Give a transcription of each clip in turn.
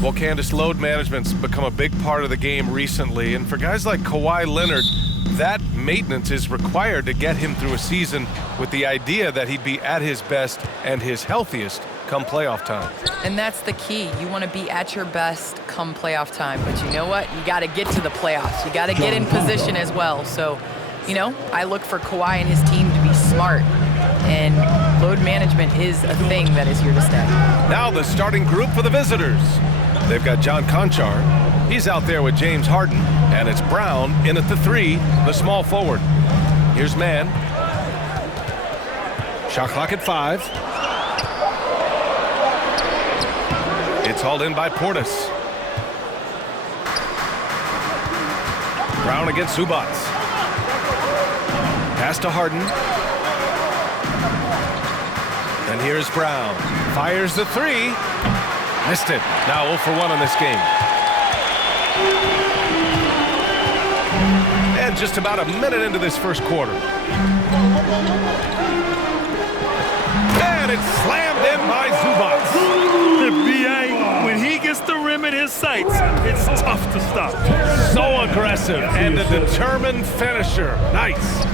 Well, Candace, load management's become a big part of the game recently, and for guys like Kawhi Leonard, that maintenance is required to get him through a season with the idea that he'd be at his best and his healthiest come playoff time. And that's the key. You want to be at your best come playoff time, but you know what? You got to get to the playoffs. You got to get in position as well. So, you know, I look for Kawhi and his team to be smart, and load management is a thing that is here to stay. Now the starting group for the visitors. They've got John Conchar. He's out there with James Harden, and it's Brown in at the 3, the small forward. Here's Mann. Shot clock at 5. It's hauled in by Portis. Brown against Zubac. Pass to Harden. And here's Brown. Fires the 3. Missed it. Now 0 for 1 in this game. And just about a minute into this first quarter. And it's slammed in by Zubac. The B.A., when he gets the rim in his sights, it's tough to stop. So aggressive and a determined finisher. Nice.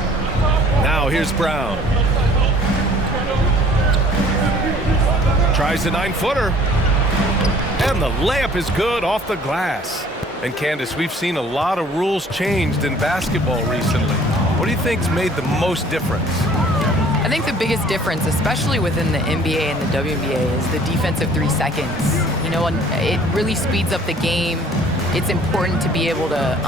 Now here's Brown. Tries a 9-footer. And the layup is good off the glass. And Candace, we've seen a lot of rules changed in basketball recently. What do you think's made the most difference? I think the biggest difference, especially within the NBA and the WNBA, is the defensive 3 seconds. You know, and it really speeds up the game. It's important to be able to,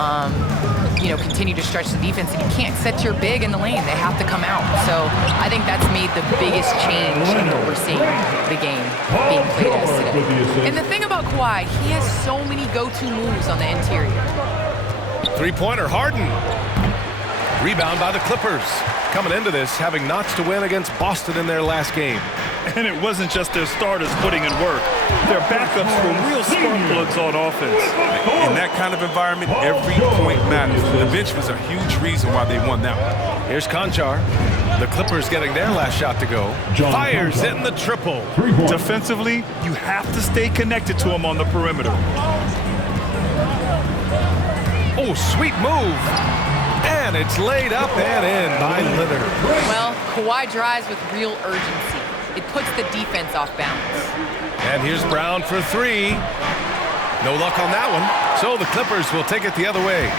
you know, continue to stretch the defense. And you can't set your big in the lane. They have to come out. So I think that's made the biggest change in what we're seeing the game being played as today. And the thing about Kawhi, he has so many go-to moves on the interior. Three-pointer, Harden. Rebound by the Clippers. Coming into this, having notched a win against Boston in their last game. And it wasn't just their starters putting in work. Their backups were real spark plugs on offense. In that kind of environment, every point matters. The bench was a huge reason why they won that one. Here's Conchar. The Clippers getting their last shot to go. Fires in the triple. Defensively, you have to stay connected to him on the perimeter. Oh, sweet move. And it's laid up and in by Leonard. Well, Kawhi drives with real urgency. It puts the defense off balance. And here's Brown for 3. No luck on that one. So the Clippers will take it the other way.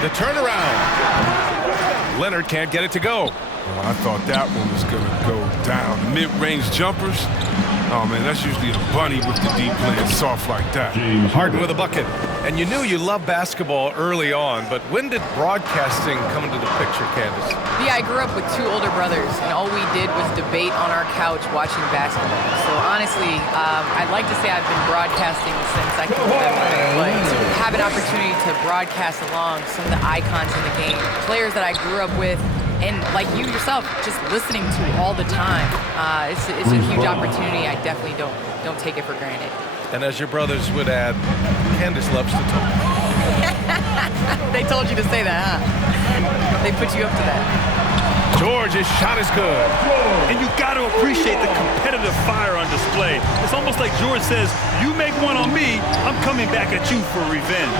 The turnaround. Leonard can't get it to go. Well, I thought that one was going to go down. Mid-range jumpers. Oh, man, that's usually a bunny with the deep playing soft like that. Harden with a bucket. And you knew you loved basketball early on, but when did broadcasting come into the picture, Candace? Yeah, I grew up with 2 older brothers, and all we did was debate on our couch watching basketball. So honestly, I'd like to say I've been broadcasting since I can remember, but to have an opportunity to broadcast along some of the icons in the game, players that I grew up with, and like you yourself, just listening to all the time, it's a huge opportunity. I definitely don't take it for granted. And as your brothers would add, Candace loves to talk. They told you to say that, huh? They put you up to that. George's shot is good. And you got to appreciate the competitive fire on display. It's almost like George says, you make one on me, I'm coming back at you for revenge.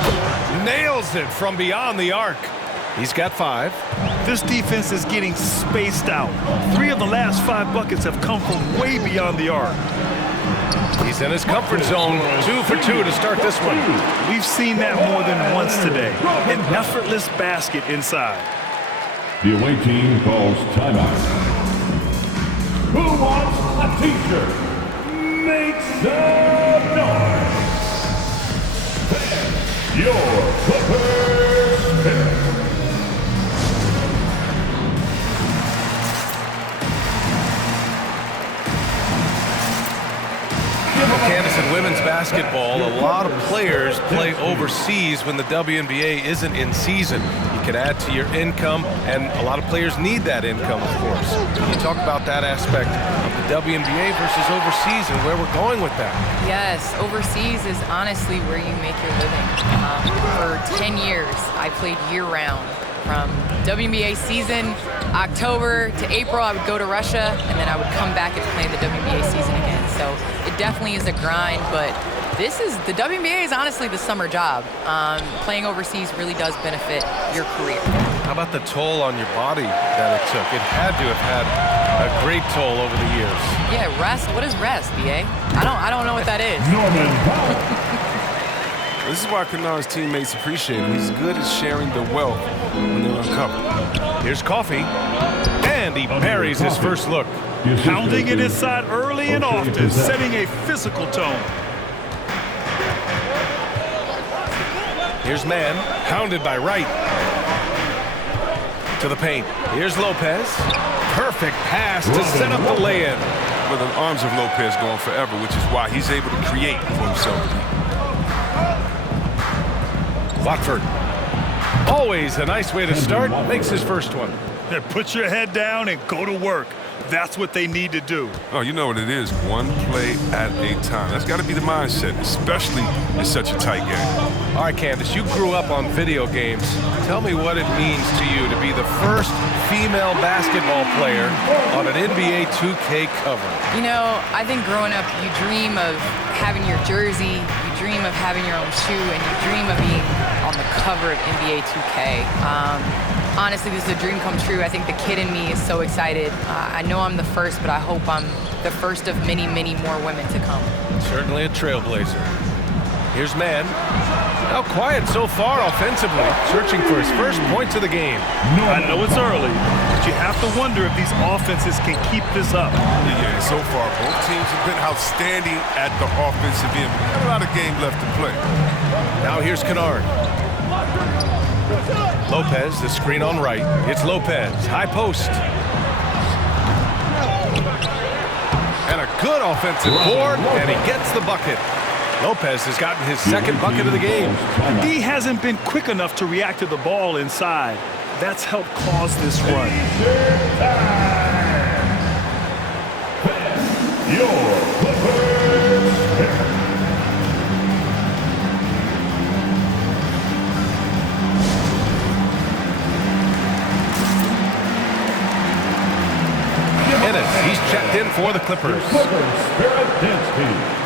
Nails it from beyond the arc. He's got 5. This defense is getting spaced out. 3 of the last 5 buckets have come from way beyond the arc. He's in his comfort zone. 2 for 2 to start this one. We've seen that more than once today. An effortless basket inside. The away team calls timeout. Who wants a t-shirt? Make some noise. Your Clippers pick. Candace, in women's basketball, a lot of players play overseas when the WNBA isn't in season. You can add to your income, and a lot of players need that income, of course. Can you talk about that aspect of the WNBA versus overseas and where we're going with that? Yes, overseas is honestly where you make your living. For 10 years, I played year-round. From WNBA season, October to April, I would go to Russia, and then I would come back and play the WNBA season again. So it it definitely is a grind, but the WNBA is honestly the summer job. Playing overseas really does benefit your career. How about the toll on your body that it took? It had to have had a great toll over the years. Yeah, rest. What is rest, BA? I don't know what that is. Norman Powell. This is why Kennard's teammates appreciate him. He's good at sharing the wealth when they're uncovered. Here's Coffee, and he buries his first look. Pounding it inside early and often, setting a physical tone. Here's Mann, hounded by Wright. To the paint. Here's Lopez. Perfect pass to set up the lay-in. But the arms of Lopez go on forever, which is why he's able to create for himself. Watford. Always a nice way to start. Makes his first one. Put your head down and go to work. That's what they need to do. Oh, you know what it is. One play at a time. That's got to be the mindset, especially in such a tight game. All right, Candace, you grew up on video games. Tell me what it means to you to be the first female basketball player on an NBA 2K cover. You know, I think growing up, you dream of having your jersey, you dream of having your own shoe, and you dream of being on the cover of NBA 2K. Honestly, this is a dream come true. I think the kid in me is so excited. I know I'm the first, but I hope I'm the first of many, many more women to come. Certainly a trailblazer. Here's Mann. How quiet so far offensively, searching for his first points of the game. I know it's early, but you have to wonder if these offenses can keep this up. Yeah, so far, both teams have been outstanding at the offensive end. Got a lot of game left to play. Now here's Kennard. Lopez, the screen on right. It's Lopez, high post. And a good offensive board, and he gets the bucket. Lopez has gotten his second bucket of the game. D hasn't been quick enough to react to the ball inside. That's helped cause this run. Your Clippers pick. Ennis, he's checked in for the Clippers. Spirit Dance Team.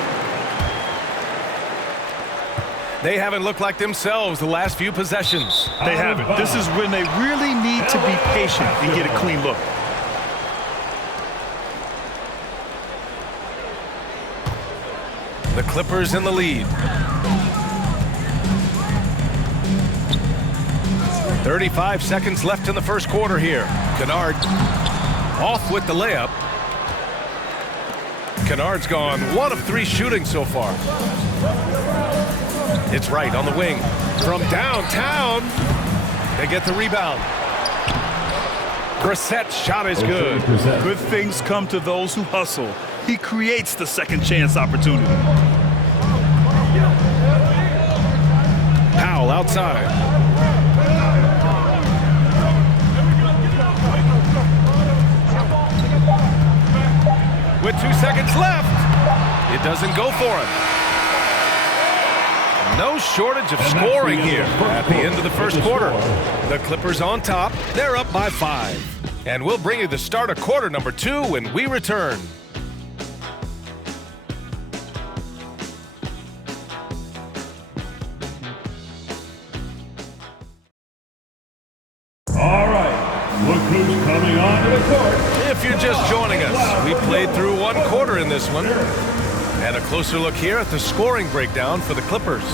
They haven't looked like themselves the last few possessions. They haven't. This is when they really need to be patient and get a clean look. The Clippers in the lead. 35 seconds left in the first quarter here. Kennard off with the layup. Kennard's gone 1 of 3 shooting so far. It's Wright on the wing. From downtown, they get the rebound. Brissett's shot is good. Good things come to those who hustle. He creates the second chance opportunity. Powell outside. With 2 seconds left, it doesn't go for him. No shortage of scoring here at the end of the first quarter. The Clippers on top. They're up by 5. And we'll bring you the start of quarter number 2 when we return. All right, look who's coming onto the court. If you're just joining us, we played through 1 quarter in this one. And a closer look here at the scoring breakdown for the Clippers.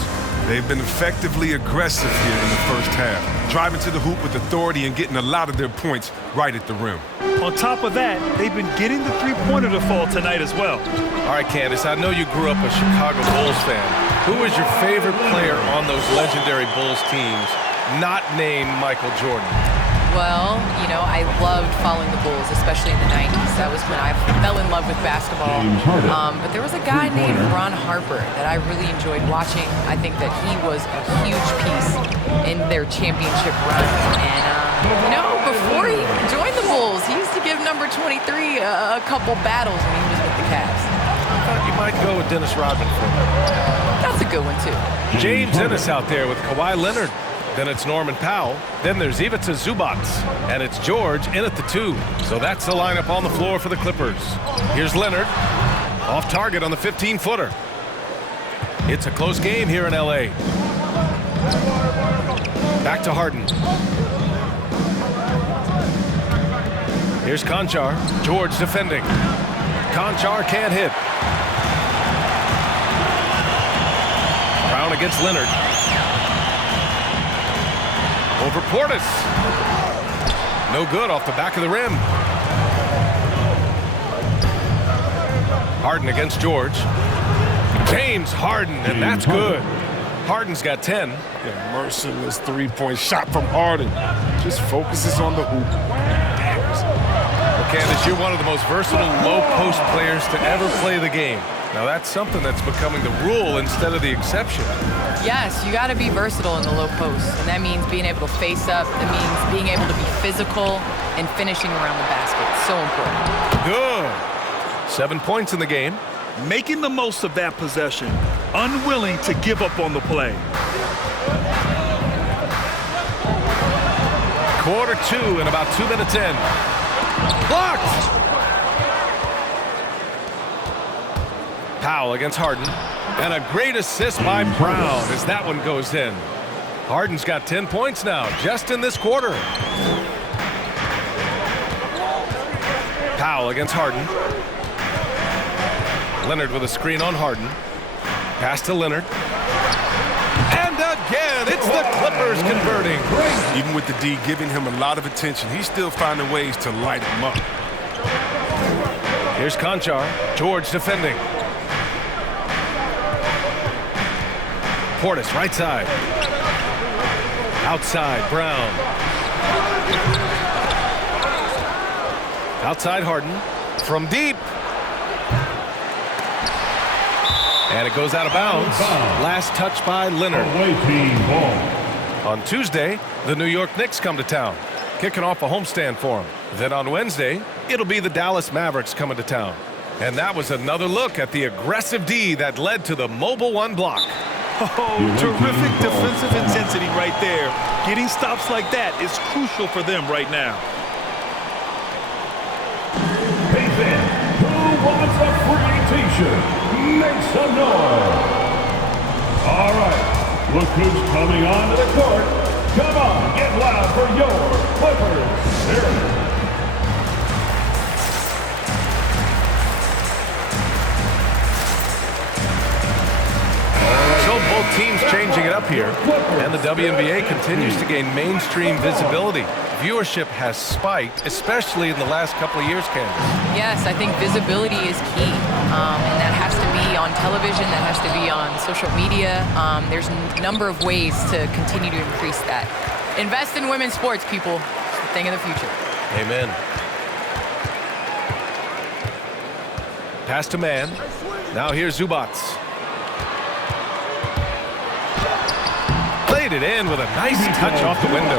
They've been effectively aggressive here in the first half, driving to the hoop with authority and getting a lot of their points right at the rim. On top of that, they've been getting the three-pointer to fall tonight as well. All right, Candace, I know you grew up a Chicago Bulls fan. Who was your favorite player on those legendary Bulls teams, not named Michael Jordan? Well, you know, I loved following the Bulls, especially in the 90s. That was when I fell in love with basketball. But there was a guy named Ron Harper that I really enjoyed watching. I think that he was a huge piece in their championship run. And, you know, before he joined the Bulls, he used to give number 23 a couple battles when he was with the Cavs. I thought you might go with Dennis Rodman for me. That's a good one, too. James Ennis out there with Kawhi Leonard. Then it's Norman Powell. Then there's Ivica Zubac. And it's George in at the 2. So that's the lineup on the floor for the Clippers. Here's Leonard. Off target on the 15-footer. It's a close game here in L.A. Back to Harden. Here's Conchar. George defending. Conchar can't hit. Brown against Leonard. Over Portis. No good off the back of the rim. Harden against George. James Harden, and that's good. Harden's got 10. Yeah, merciless three-point shot from Harden. Just focuses on the hoop. Well, Candace, you're one of the most versatile low-post players to ever play the game. Now, that's something that's becoming the rule instead of the exception. Yes, you got to be versatile in the low post, and that means being able to face up. That means being able to be physical and finishing around the basket. So important. Good. 7 points in the game. Making the most of that possession, unwilling to give up on the play. Quarter 2 and about 2 minutes in. Blocked! Powell against Harden. And a great assist by Brown as that one goes in. Harden's got 10 points now, just in this quarter. Powell against Harden. Leonard with a screen on Harden. Pass to Leonard. And again, it's the Clippers converting. Even with the D giving him a lot of attention, he's still finding ways to light him up. Here's Conchar. George defending. Portis, right side. Outside, Brown. Outside, Harden. From deep. And it goes out of bounds. Last touch by Leonard. Away team ball. On Tuesday, the New York Knicks come to town, kicking off a homestand for them. Then on Wednesday, it'll be the Dallas Mavericks coming to town. And that was another look at the aggressive D that led to the Mobile One block. Oh, terrific defensive intensity right there. Getting stops like that is crucial for them right now. Hey fan, who wants a free t-shirt? Make some noise. All right, look who's coming onto the court. Come on, get loud for your Clippers. Here. Both teams changing it up here, and the WNBA continues to gain mainstream visibility. Viewership has spiked, especially in the last couple of years, Candace. Yes, I think visibility is key, and that has to be on television, that has to be on social media. There's a number of ways to continue to increase that. Invest in women's sports, people. It's the thing of the future. Amen. Pass to man. Now here's Zubats. Played it in with a nice touch off the window.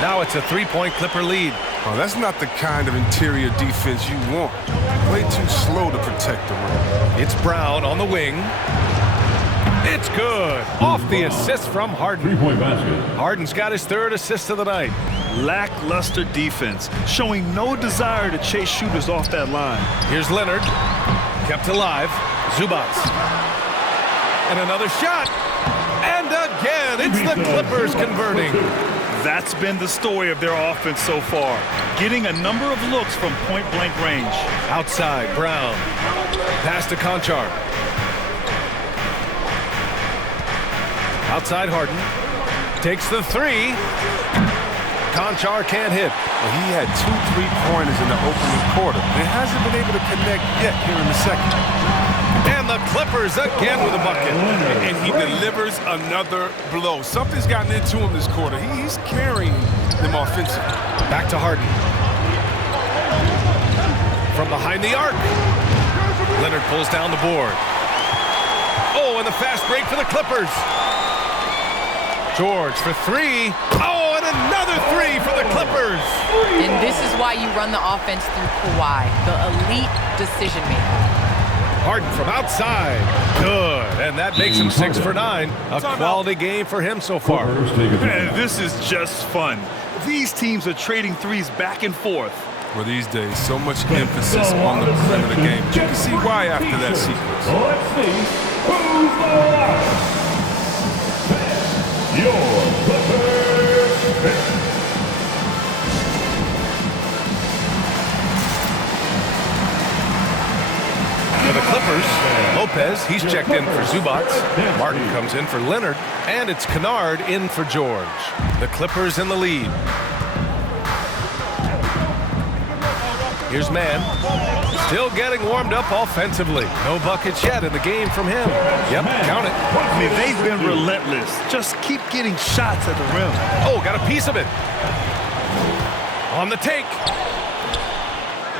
Now it's a three-point Clipper lead. Oh, that's not the kind of interior defense you want. Way too slow to protect the rim. It's Brown on the wing. It's good. Off the assist from Harden. Three-point basket. Harden's got his third assist of the night. Lackluster defense, showing no desire to chase shooters off that line. Here's Leonard. Kept alive. Zubats. And another shot. And again, it's the Clippers converting. That's been the story of their offense so far, getting a number of looks from point-blank range. Outside, Brown. Pass to Conchar. Outside, Harden. Takes the three. Conchar can't hit. Well, he had 2 3-pointers in the opening quarter. He hasn't been able to connect yet here in the second. And the Clippers again with a bucket. And he delivers another blow. Something's gotten into him this quarter. He's carrying them offensively. Back to Harden. From behind the arc. Leonard pulls down the board. Oh, and the fast break for the Clippers. George for three. Oh, and another three for the Clippers. And this is why you run the offense through Kawhi, the elite decision maker. Harden from outside. Good. And that makes him 6 for 9. A quality game for him so far. Man, this is just fun. These teams are trading threes back and forth. Well, these days, so much emphasis on the perimeter game. But you can see why after that sequence. Let's see who's the last. Your Clippers pick. For the Clippers, Lopez, he's checked in for Zubats. Martin comes in for Leonard, and it's Kennard in for George. The Clippers in the lead. Here's Mann, still getting warmed up offensively. No buckets yet in the game from him. Yep, count it. I mean, they've been relentless. Just keep getting shots at the rim. Oh, got a piece of it. On the take.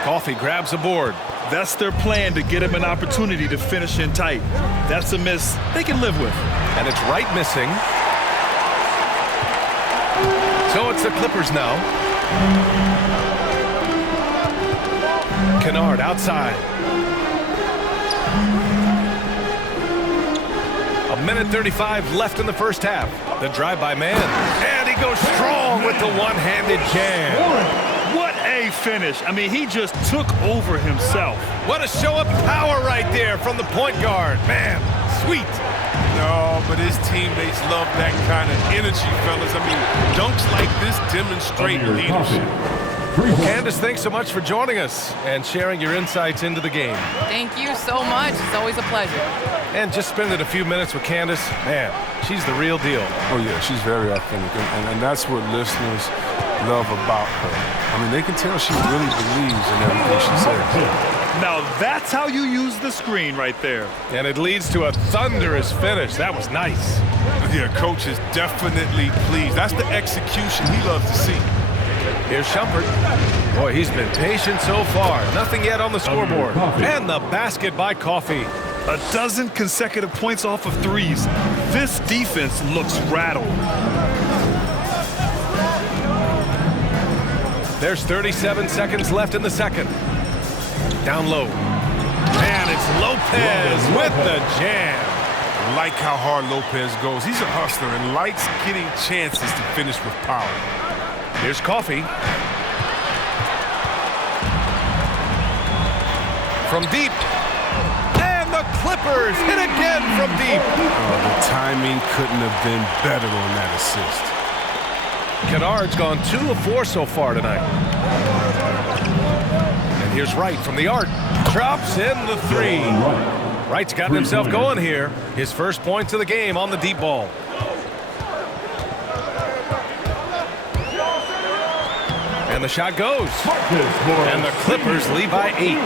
Coffee grabs a board. That's their plan, to get him an opportunity to finish in tight. That's a miss they can live with. And it's right missing. So it's the Clippers now. Kennard outside. 1:35 left in the first half. The drive by Mann. And he goes strong with the one-handed jam. What a finish. I mean, he just took over himself. What a show of power right there from the point guard. Man, sweet. No, but his teammates love that kind of energy, fellas. I mean, dunks like this demonstrate leadership. Candace, thanks so much for joining us and sharing your insights into the game. Thank you so much. It's always a pleasure. And just spending a few minutes with Candace, man, she's the real deal. Oh, yeah, she's very authentic, and that's what listeners love about her. I mean, they can tell she really believes in everything she says. Now, that's how you use the screen right there. And it leads to a thunderous finish. That was nice. Yeah, coach is definitely pleased. That's the execution he loves to see. Here's Shumpert. Boy, he's been patient so far. Nothing yet on the scoreboard. And the basket by Coffee. 12 consecutive points off of threes. This defense looks rattled. There's 37 seconds left in the second. Down low. And it's Lopez with the jam. I like how hard Lopez goes. He's a hustler and likes getting chances to finish with power. Here's Coffee. From deep. And the Clippers hit again from deep. Oh, the timing couldn't have been better on that assist. Kennard's gone 2 of 4 so far tonight. And here's Wright from the arc. Drops in the 3. Wright's gotten himself going here. His first points of the game on the deep ball. And the shot goes. And the Clippers lead by 8.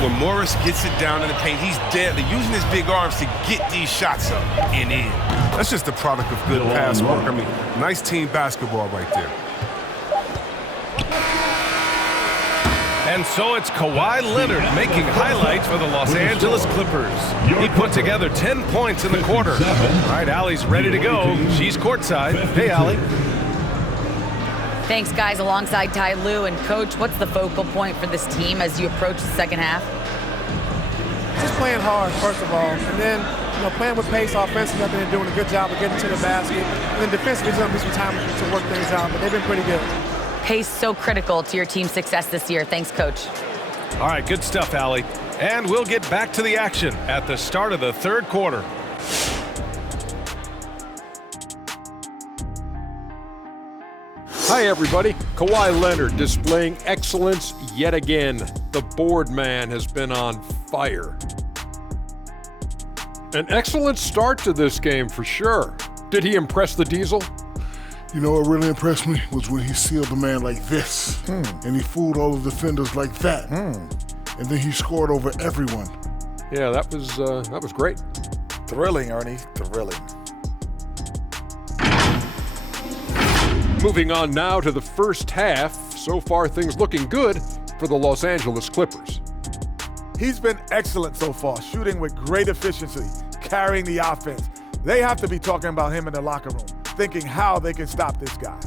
When Morris gets it down in the paint, he's deadly, using his big arms to get these shots up and in. That's just the product of good pass work. I mean, nice team basketball right there. And so it's Kawhi Leonard making highlights for the Los Angeles Clippers. He put together 10 points in the quarter. All right, Allie's ready to go. She's courtside. Hey, Allie. Thanks, guys. Alongside Ty Lue and Coach, what's the focal point for this team as you approach the second half? Just playing hard, first of all, and then playing with pace offensively. I think they're doing a good job of getting to the basket. And then defensively, there's going to be some time to work things out, but they've been pretty good. Pace so critical to your team's success this year. Thanks, Coach. All right, good stuff, Allie. And we'll get back to the action at the start of the third quarter. Hi, everybody. Kawhi Leonard displaying excellence yet again. The board man has been on fire. An excellent start to this game for sure. Did he impress the Diesel? You know what really impressed me was when he sealed the man like this, and he fooled all the defenders like that, and then he scored over everyone. Yeah, that was great. Thrilling, Ernie, thrilling. Moving on now to the first half. So far, things looking good for the Los Angeles Clippers. He's been excellent so far, shooting with great efficiency, carrying the offense. They have to be talking about him in the locker room, thinking how they can stop this guy.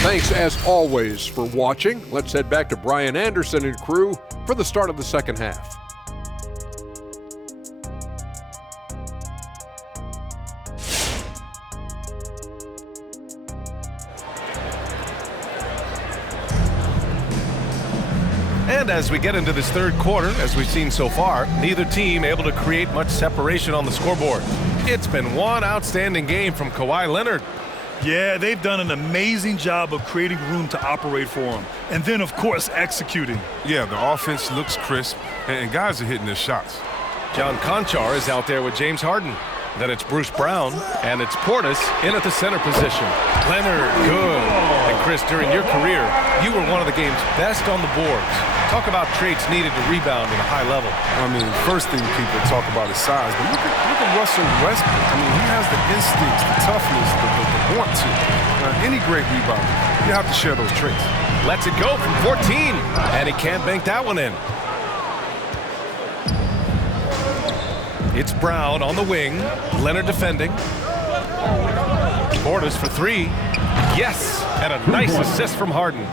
Thanks, as always, for watching. Let's head back to Brian Anderson and crew for the start of the second half. And as we get into this third quarter, as we've seen so far, neither team able to create much separation on the scoreboard. It's been one outstanding game from Kawhi Leonard. Yeah, they've done an amazing job of creating room to operate for him. And then, of course, executing. Yeah, the offense looks crisp, and guys are hitting their shots. John Conchar is out there with James Harden. Then it's Bruce Brown, and it's Portis in at the center position. Leonard, good. And Chris, during your career, you were one of the game's best on the boards. Talk about traits needed to rebound at a high level. I mean, first thing people talk about is size, but look at Russell Westbrook. I mean, he has the instincts, the toughness, the want to. Any great rebounder, you have to share those traits. Lets it go from 14, and he can't bank that one in. It's Brown on the wing. Leonard defending. Portis for three. Yes, and a nice assist from Harden.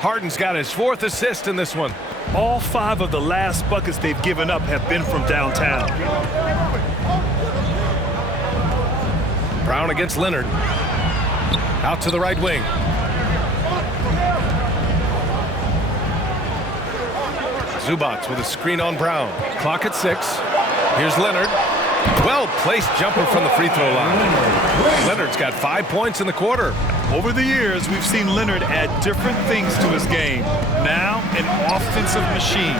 Harden's got his 4th assist in this one. All 5 of the last buckets they've given up have been from downtown. Brown against Leonard. Out to the right wing. Zubac with a screen on Brown. Clock at 6. Here's Leonard. Well-placed jumper from the free throw line. Leonard's got 5 points in the quarter. Over the years, we've seen Leonard add different things to his game. Now, an offensive machine.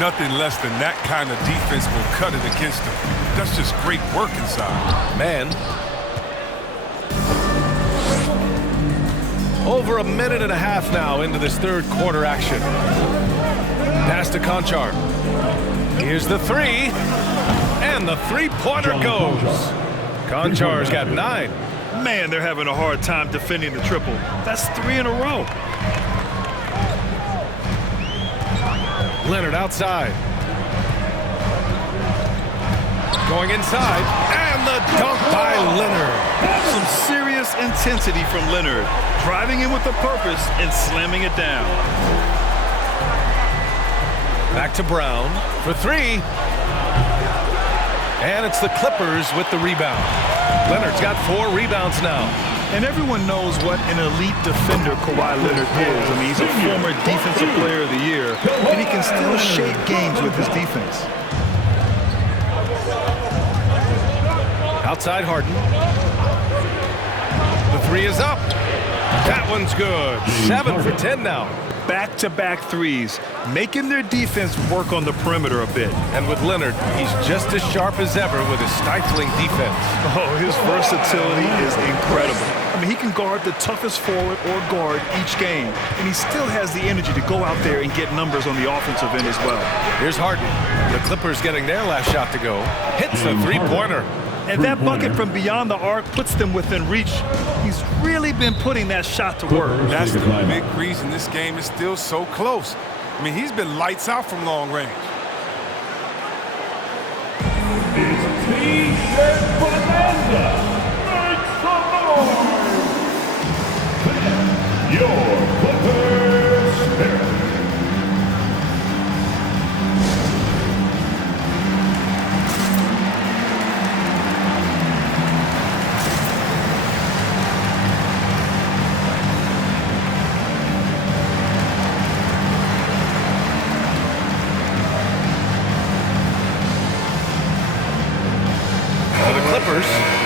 Nothing less than that kind of defense will cut it against him. That's just great work inside. Man. Over a minute and a half now into this third quarter action. Pass to Conchar. Here's the three. And the three-pointer goes. Conchar's got 9. Man, they're having a hard time defending the triple. That's 3 in a row. Leonard outside. Going inside. And the dunk by Leonard. Some serious intensity from Leonard. Driving in with a purpose and slamming it down. Back to Brown for 3. And it's the Clippers with the rebound. Leonard's got 4 rebounds now. And everyone knows what an elite defender Kawhi Leonard is. I mean, he's a former Defensive Player of the Year, and he can still shape games with his defense. Outside Harden. The 3 is up. That one's good. 7 for 10 now. Back-to-back threes, making their defense work on the perimeter a bit. And with Leonard, he's just as sharp as ever with his stifling defense. Oh, his versatility is incredible. I mean, he can guard the toughest forward or guard each game, and he still has the energy to go out there and get numbers on the offensive end as well. Here's Harden. The Clippers getting their last shot to go. Hits the three-pointer. And that bucket from beyond the arc puts them within reach. He's really been putting that shot to work. That's the big reason this game is still so close. I mean, he's been lights out from long range. It's T-shirt Bonanza. Make some noise. Your Clippers Spirit.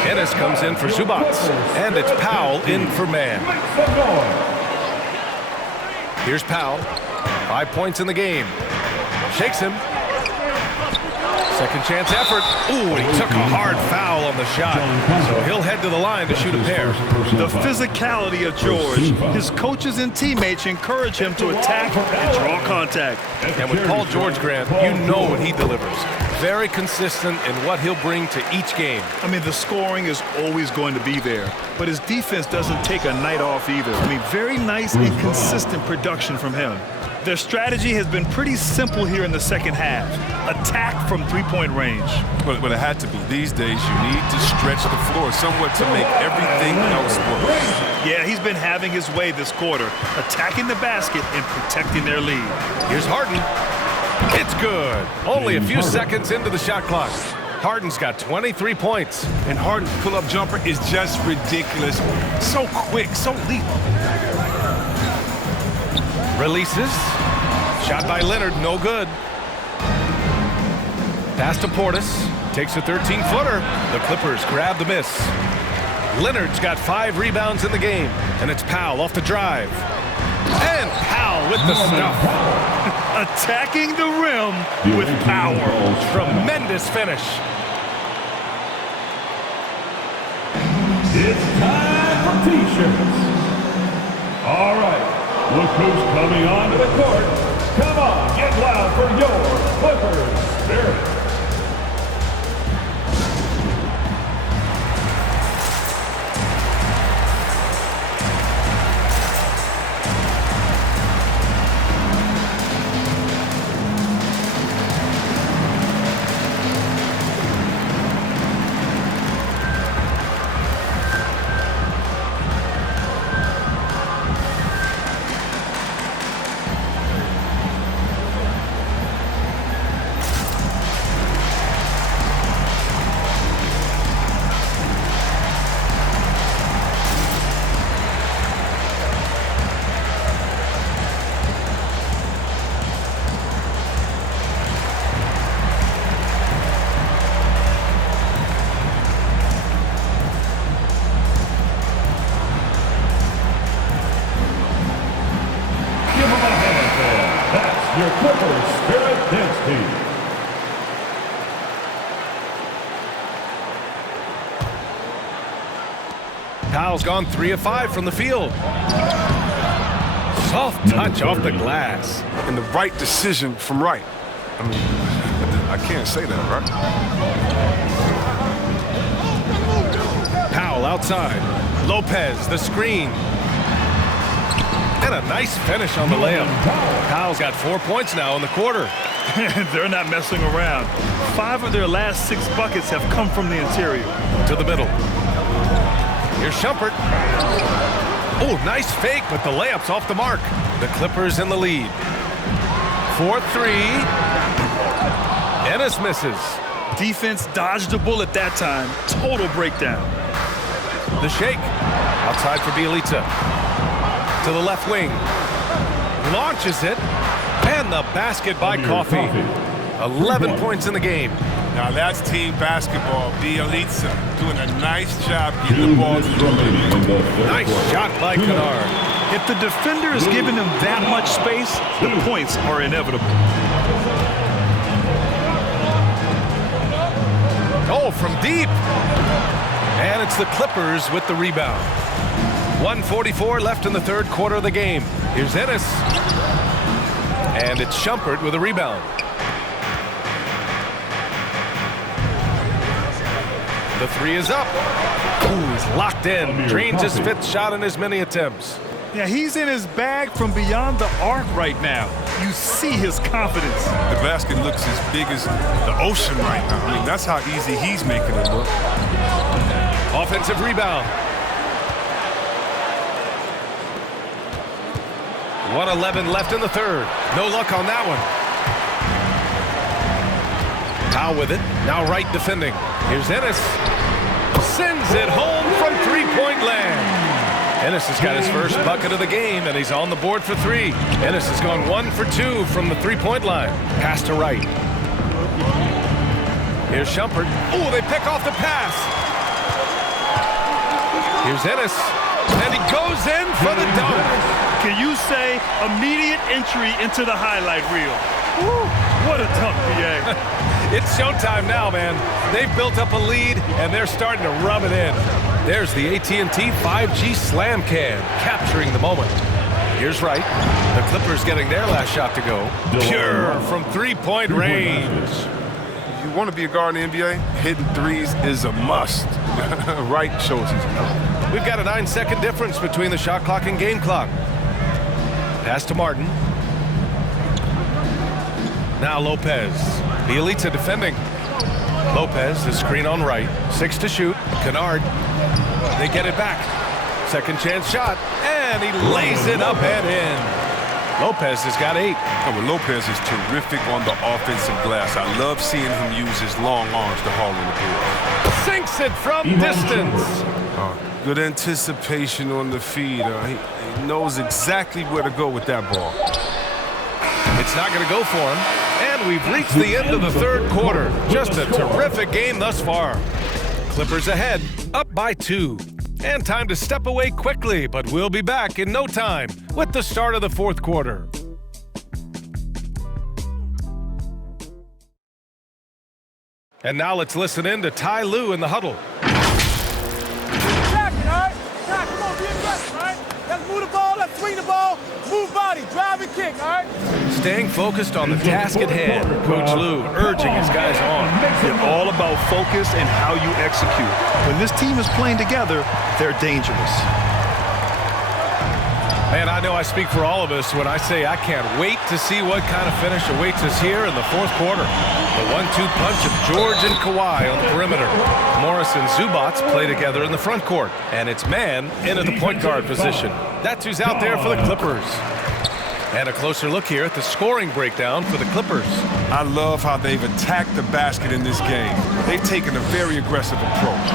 Ennis comes in for Zubac, and it's Powell in for Mann. Here's Powell, 5 points in the game. Shakes him. Second chance effort. Ooh, he took a hard foul on the shot, so he'll head to the line to shoot a pair. The physicality of George. His coaches and teammates encourage him to attack and draw contact. And with Paul George, Grant, you know what he delivers. Very consistent in what he'll bring to each game. I mean, the scoring is always going to be there, but his defense doesn't take a night off either. I mean, very nice and consistent production from him. Their strategy has been pretty simple here in the second half. Attack from three-point range. But it had to be. These days, you need to stretch the floor somewhat to make everything else work. Yeah, he's been having his way this quarter, attacking the basket and protecting their lead. Here's Harden. It's good. Only a few seconds into the shot clock. Harden's got 23 points. And Harden's pull-up jumper is just ridiculous. So quick, so lethal. Releases. Shot by Leonard, no good. Pass to Portis. Takes a 13-footer. The Clippers grab the miss. Leonard's got 5 rebounds in the game. And it's Powell off the drive. And Powell with the stuff. Attacking the rim with power. Tremendous finish. It's time for T-shirts. All right, look who's coming onto the court. Come on, get loud for your Clippers Spirit. Your Clippers Spirit Dance Team. Powell's gone 3 of 5 from the field. Soft touch off the glass. And the right decision from Wright. I mean, I can't say that, right? Powell outside. Lopez, the screen. And a nice finish on the layup. Powell's got 4 points now in the quarter. They're not messing around. 5 of their last 6 buckets have come from the interior. To the middle. Here's Shumpert. Oh, nice fake, but the layup's off the mark. The Clippers in the lead. 4-3. Ennis misses. Defense dodged a bullet that time. Total breakdown. The shake. Outside for Bielitsa. To the left wing. Launches it. And the basket by Coffey. 11 points in the game. Now that's team basketball. Bielitsa doing a nice job getting the ball to the rim. Nice shot by Kennard. If the defender is giving them that much space, the points are inevitable. Oh, from deep. And it's the Clippers with the rebound. 1:44 left in the third quarter of the game. Here's Ennis. And it's Shumpert with a rebound. The three is up. Ooh, he's locked in. Drains his 5th shot in as many attempts. Yeah, he's in his bag from beyond the arc right now. You see his confidence. The basket looks as big as the ocean right now. I mean, that's how easy he's making it look. Offensive rebound. 1:11 left in the third. No luck on that one. Powell with it. Now Wright defending. Here's Ennis. Sends it home from three-point land. Ennis has got his first bucket of the game, and he's on the board for 3. Ennis has gone 1 for 2 from the three-point line. Pass to Wright. Here's Shumpert. Oh, they pick off the pass. Here's Ennis. And he goes in for the dunk. Can you say immediate entry into the highlight reel? Woo, what a dunk, PA. It's showtime now, man. They've built up a lead, and they're starting to rub it in. There's the AT&T 5G Slam Can, capturing the moment. Here's Wright. The Clippers getting their last shot to go. Pure from three-point range. If you want to be a guard in the NBA, hitting threes is a must. Wright shows he's enough. We've got a 9-second difference between the shot clock and game clock. Pass to Martin. Now Lopez. Bielitsa defending. Lopez, the screen on Wright. 6 to shoot. Kennard. They get it back. Second chance shot. And he lays it up and in. Lopez has got 8. Oh, well, Lopez is terrific on the offensive glass. I love seeing him use his long arms to haul in the board. Sinks it from distance. Good anticipation on the feed. He knows exactly where to go with that ball. It's It's not going to go for him. And we've reached the end of the third quarter. Just a terrific game thus far. Clippers ahead, up by 2. And time to step away quickly, but we'll be back in no time with the start of the fourth quarter. And now let's listen in to Ty Lue in the huddle. Come on, be aggressive, all right? Let's move the ball, let's swing the ball, move body, drive and kick, all right? Staying focused on the task at hand, Coach Lue urging his guys on. It's all about focus and how you execute. When this team is playing together, they're dangerous. Man, I know I speak for all of us when I say I can't wait to see what kind of finish awaits us here in the fourth quarter. The 1-2 punch of George and Kawhi on the perimeter. Morris and Zubac play together in the front court, and it's man in at the point guard position. That's who's out there for the Clippers. And a closer look here at the scoring breakdown for the Clippers. I love how they've attacked the basket in this game. They've taken a very aggressive approach.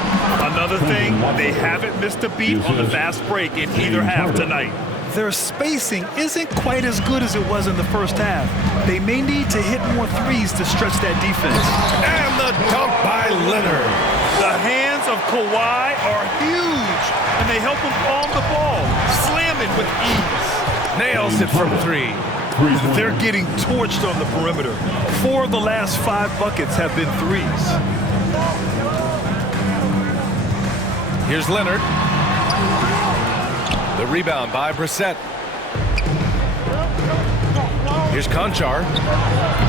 Another thing, they haven't missed a beat on the fast break in either half tonight. Their spacing isn't quite as good as it was in the first half. They may need to hit more threes to stretch that defense. And the dunk by Leonard. The hands of Kawhi are huge, and they help him palm the ball, slam it with ease. Nails it from 3. They're getting torched on the perimeter. 4 of the last 5 buckets have been threes. Here's Leonard. The rebound by Brissett. Here's Conchar.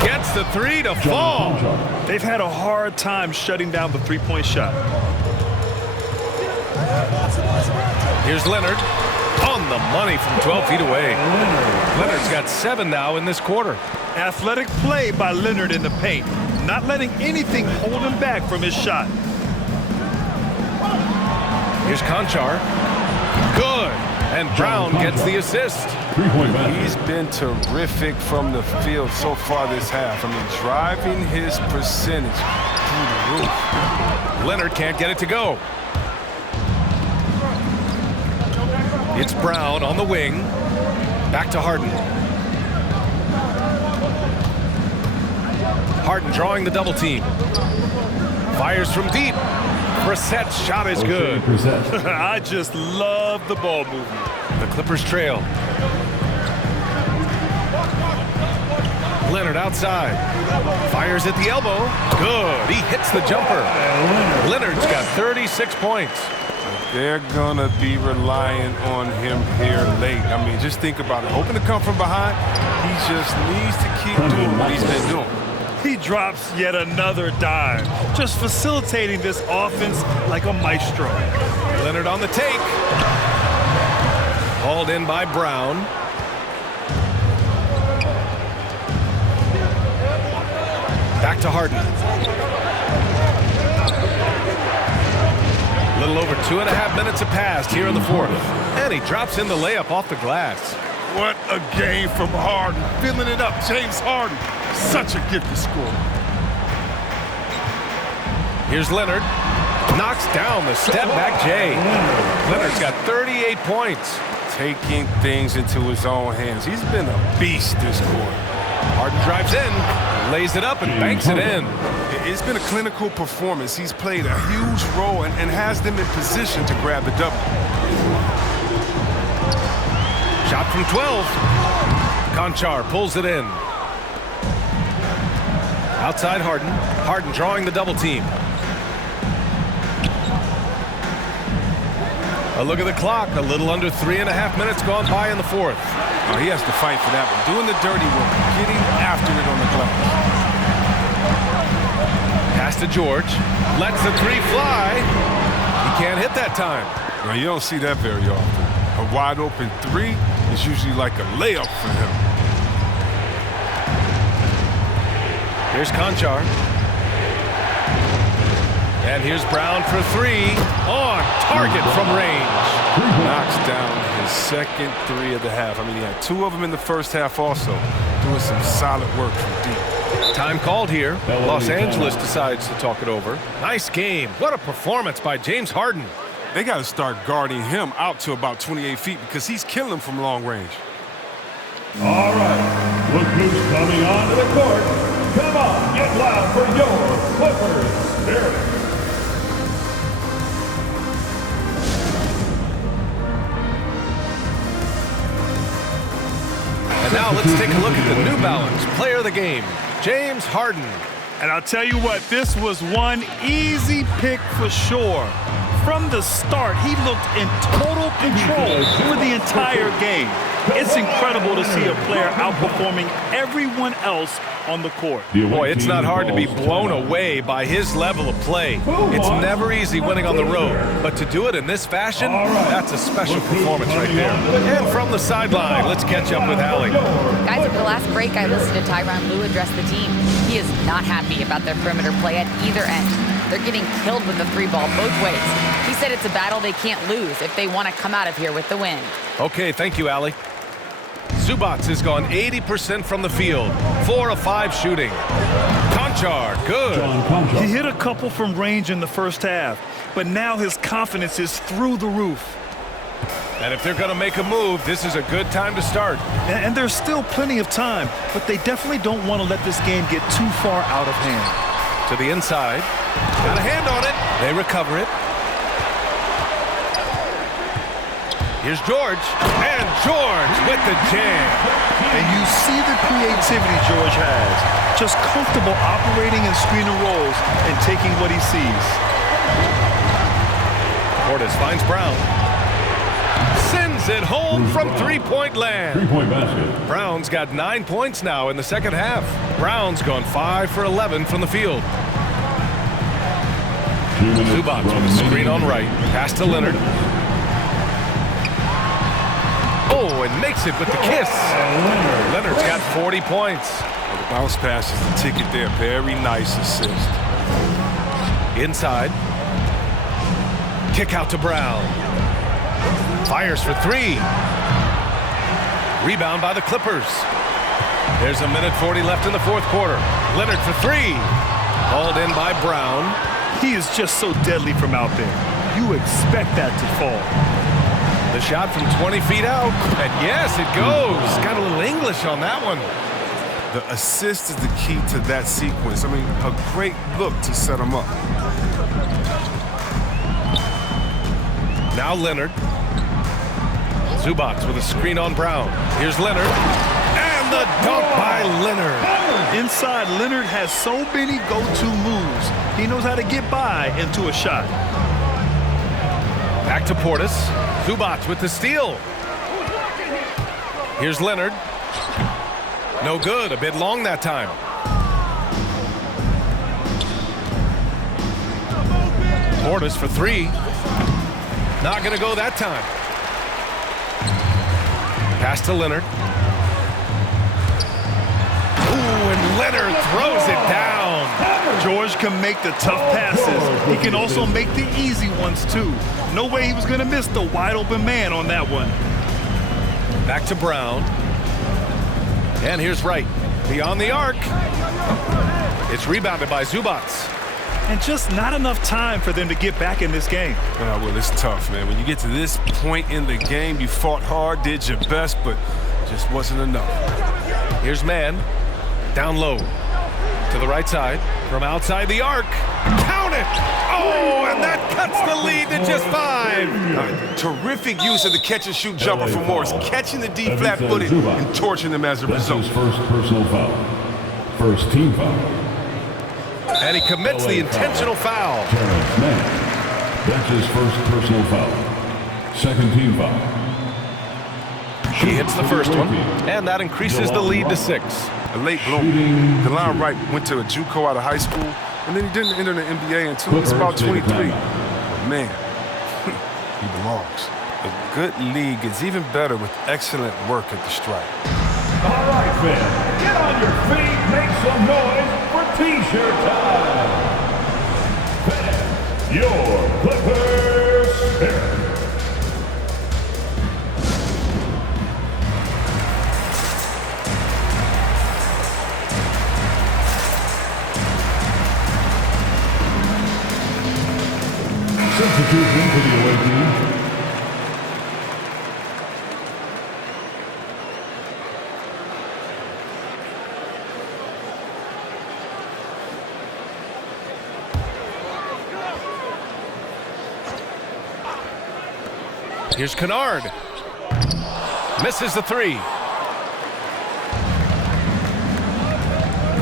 Gets the 3 to fall. They've had a hard time shutting down the three-point shot. Here's Leonard. On the money from 12 feet away. Leonard's got 7 now in this quarter. Athletic play by Leonard in the paint, not letting anything hold him back from his shot. Here's Conchar. Good. And Brown gets the assist. He's been terrific from the field so far this half. I mean, driving his percentage through the roof. Leonard can't get it to go. It's Brown on the wing. Back to Harden. Harden drawing the double team. Fires from deep. Brissett's shot is good. I just love the ball movement. The Clippers trail. Leonard outside. Fires at the elbow. Good. He hits the jumper. Leonard's got 36 points. They're going to be relying on him here late. I mean, just think about it. Hoping to come from behind, he just needs to keep doing what he's been doing. He drops yet another dime, just facilitating this offense like a maestro. Leonard on the take. Hauled in by Brown. Back to Harden. A little over 2.5 minutes have passed here in the fourth. And he drops in the layup off the glass. What a game from Harden. Filling it up, James Harden. Such a gifted scorer. Here's Leonard. Knocks down the step-back J. Leonard's got 38 points. Taking things into his own hands. He's been a beast this quarter. Harden drives in, lays it up, and banks it in. It's been a clinical performance. He's played a huge role and has them in position to grab the double. Shot from 12. Conchar pulls it in. Outside Harden. Harden drawing the double team. A look at the clock. A little under 3.5 minutes gone by in the fourth. Oh, he has to fight for that one. Doing the dirty work. Getting after it on the glass. Pass to George. Lets the 3 fly. He can't hit that time. Now, you don't see that very often. A wide open 3 is usually like a layup for him. Here's Conchar. And here's Brown for 3. On target from range. Knocks down his second 3 of the half. I mean, he had 2 of them in the first half also. Doing some solid work from deep. Time called here. Los Angeles decides to talk it over. Nice game. What a performance by James Harden. They got to start guarding him out to about 28 feet because he's killing them from long range. All right, the who's coming onto the court. Come on, get loud for your Clippers Spirit. And now let's take a look at the New Balance Player of the Game, James Harden. And I'll tell you what, this was one easy pick for sure. From the start, he looked in total control for the entire game. It's incredible to see a player outperforming everyone else on the court. Boy, it's not hard to be blown away by his level of play. It's never easy winning on the road, but to do it in this fashion, that's a special performance right there. And from the sideline, let's catch up with Allie. Guys, over the last break, I listened to Tyronn Lue address the team. He is not happy about their perimeter play at either end. They're getting killed with the three ball both ways. He said it's a battle they can't lose if they want to come out of here with the win. Okay, thank you, Allie. Zubac has gone 80% from the field, 4 of 5 shooting. Conchar, good. He hit a couple from range in the first half, but now his confidence is through the roof. And if they're going to make a move, this is a good time to start. And there's still plenty of time, but they definitely don't want to let this game get too far out of hand. To the inside. Got a hand on it. They recover it. Here's George. And George with the jam. And you see the creativity George has. Just comfortable operating in screen and rolls and taking what he sees. Portis finds Brown. Sends it home from three-point land. Three-point basket. Brown's got 9 points now in the second half. Brown's gone 5 for 11 from the field. Zubac with a screen on right. Pass to Leonard. Oh, and makes it with the kiss. Leonard's got 40 points. Well, the bounce pass is the ticket there. Very nice assist. Inside. Kick out to Brown. Fires for 3. Rebound by the Clippers. There's a minute 40 left in the fourth quarter. Leonard for 3. Hauled in by Brown. He is just so deadly from out there. You expect that to fall. The shot from 20 feet out. And yes, it goes. Got a little English on that one. The assist is the key to that sequence. I mean, a great look to set him up. Now Leonard. Zubac with a screen on Brown. Here's Leonard. And the dunk by Leonard. Inside, Leonard has so many go-to moves. He knows how to get by into a shot. Back to Portis. Zubac with the steal. Here's Leonard. No good. A bit long that time. Portis for 3. Not going to go that time. Pass to Leonard. Ooh, and Leonard throws it down. George can make the tough passes. He can also make the easy ones, too. No way he was going to miss the wide-open man on that one. Back to Brown. And here's Wright. Beyond the arc. It's rebounded by Zubac. And just not enough time for them to get back in this game. Yeah, well, it's tough, man. When you get to this point in the game, you fought hard, did your best, but just wasn't enough. Here's Mann. Down low. To the right side. From outside the arc. Count it! Oh, and that cuts the lead to just 5. Terrific use of the catch-and-shoot jumper from Morris. Catching the deep flat-footed and torching them as a result. That's his first personal foul. First team foul. And he commits the intentional foul. Terrence Mann. That's his first personal foul. Second team foul. He hits the first one, and that increases the lead to 6. A late bloomer. DeLon Wright went to a JUCO out of high school, and then he didn't enter the NBA until he was about 23. But man, he belongs. A good league is even better with excellent work at the stripe. All right, fans, get on your feet, make some noise for T-shirt time. Fans, your Clippers Spirit. Substitute for the away team. Here's Kennard. Misses the three.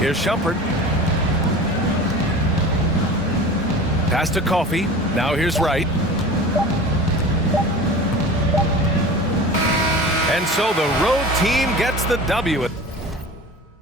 Here's Shumpert. Pass to Coffey. Now here's Wright. And so the road team gets the W.